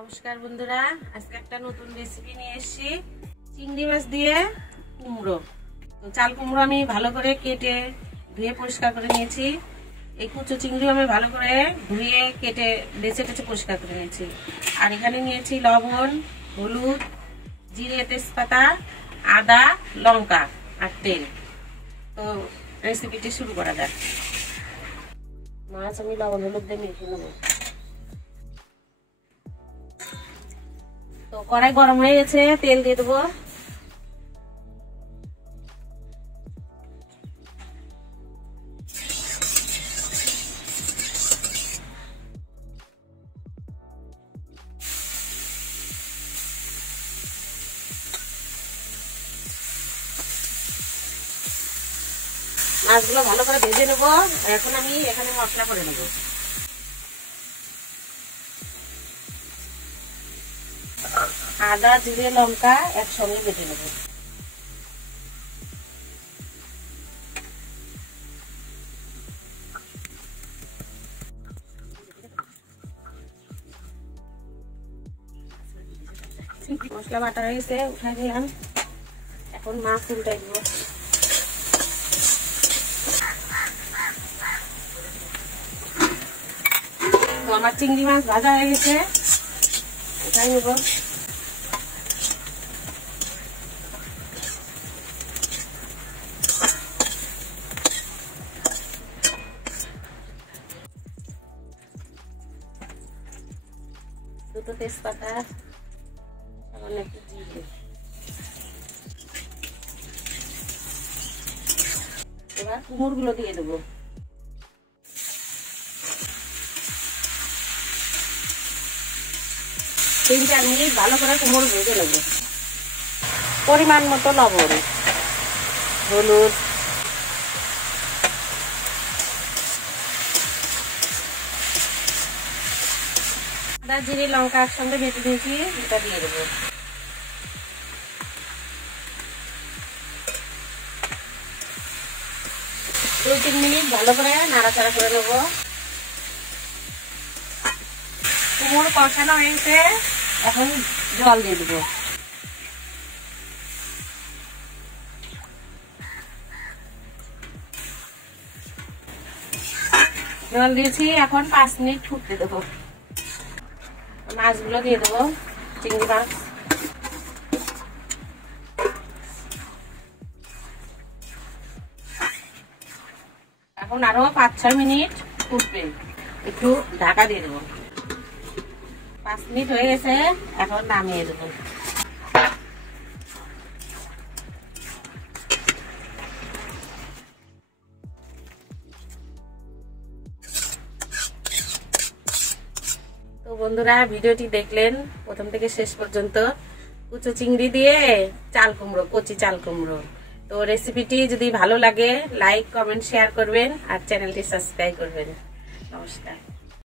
নমস্কার বন্ধুরা, আজকে একটা নতুন রেসিপি নিয়ে এসেছি চিংড়ি মাছ দিয়ে কুমড়ো। তো চাল কুমড়ো আমি ভালো করে কেটে ধুয়ে পরিষ্কার করে নিয়েছি। এই কুচো চিংড়ি আমি ভালো করে ধুয়ে কেটে বেছে বেছে পরিষ্কার করে নিয়েছি। আর এখানে নিয়েছি লবণ, হলুদ, জিরে, তেজপাতা, আদা, লঙ্কা আর তেল। তো রেসিপিটি শুরু করা যাক। মাছ আমি লবণ হলুদ দিয়ে মেখে নেব। তো কড়াই গরম হয়ে গেছে, তেল দিয়ে দেবো। মাছগুলো ভালো করে ভেজে নেবো। এখন আমি এখানে মশলা করে নেবো। আদা, জিরে, লঙ্কা একসঙ্গে বেটে নেব। মশলা বাটা হয়ে গেছে, উঠাই দিলাম। এখন মাছ উল্টাই দিব। তো আমার চিংড়ি মাছ ভাজা হয়ে গেছে, উঠাই নেব। দুটো তেজপাতা, সামান্য একটু জিরে। এবার কুমড়োগুলো দিয়ে দেবো। 3-4 মিনিট ভালো করে কুমড়ো ভেজে নেব। পরিমাণ মতো লবণ, হলুদ, আদা, জিরে, লঙ্কা একসঙ্গে বেটে দিয়েছি, এটা দিয়ে দেবো। দুই 3 মিনিট ভালো করে নাড়াচাড়া করে নেবো। কুমড়ো কষানো হয়ে গেছে, এখন জল দিয়ে দেবো। জল দিয়েছি, এখন 5 মিনিট ফুটতে দেবো। মাছগুলো দিয়ে দেবো, চিংড়ি মাছ। এখন আরো 5-6 মিনিট ফুটবে, একটু ঢাকা দিয়ে দেবো। 5 মিনিট হয়ে গেছে, এখন নামিয়ে দেবো। তো বন্ধুরা, ভিডিওটি দেখলেন প্রথম থেকে শেষ পর্যন্ত। কুচো চিংড়ি দিয়ে চাল কুমড়ো, কচি চাল কুমড়ো। তো রেসিপিটি যদি ভালো লাগে লাইক, কমেন্ট, শেয়ার করবেন আর চ্যানেলটি সাবস্ক্রাইব করবেন। নমস্কার।